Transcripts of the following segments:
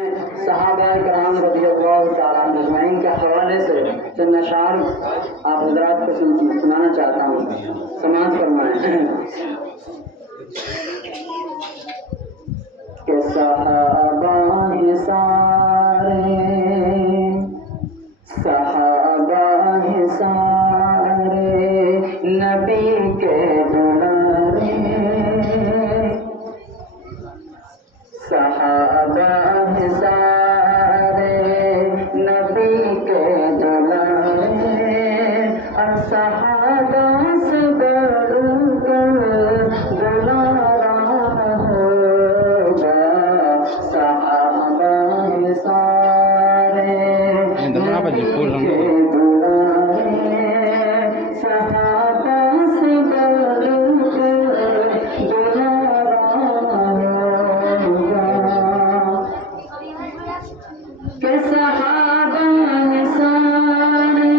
सहाबा-ए-किराम रज़ियल्लाहु ताला अजमईन के हवाले से चंद अशार आप हज़रात को सुनाना चाहता हूँ। समाअत फरमाएं कि सहाबा ही सारे नबी के दुलारे, सहाबा ही सारे नबी के दुलारे, और सहाबा से बढ़कर दुलारा होगा। सहाबा ही सारे नबी के दुलारे, सहाबा से बढ़कर दुलारा होगा। के सहाबा ने सारे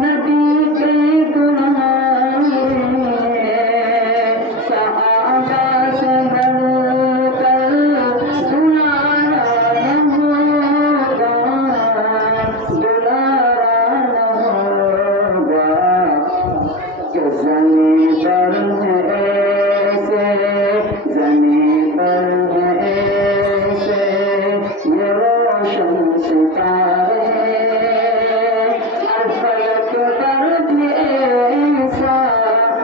नबी के दुलारे, सहाबा से बढ़कर दुलारा होगा, दुलारा होगा। कि ज़मीं पर है ऐसे, ज़मीं पर है ऐसे ये रोशन सितारे, और फलक पर भी ऐसा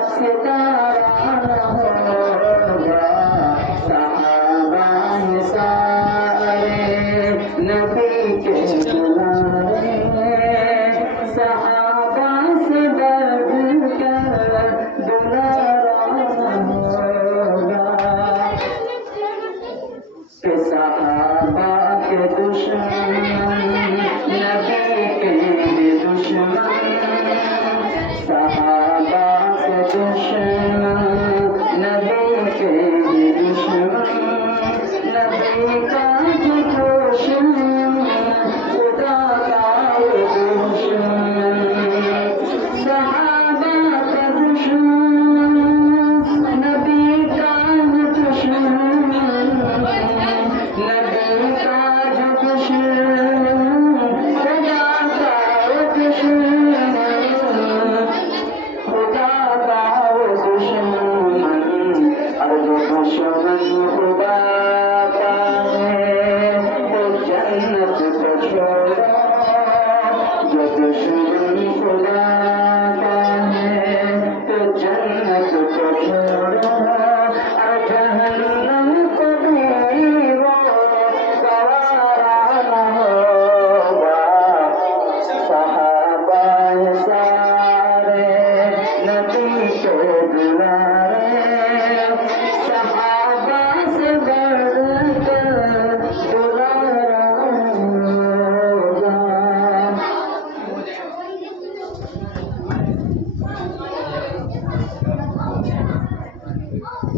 सितारा होगा। सहाबा ही सारे नबी के दुलारे, सहाबा से बढ़कर दुलारा होगा। कि सहाबा के दुश्मन नबी के भी दुश्मन, सहाबा के दुश्मन नबी के भी दुश्मन, नबी का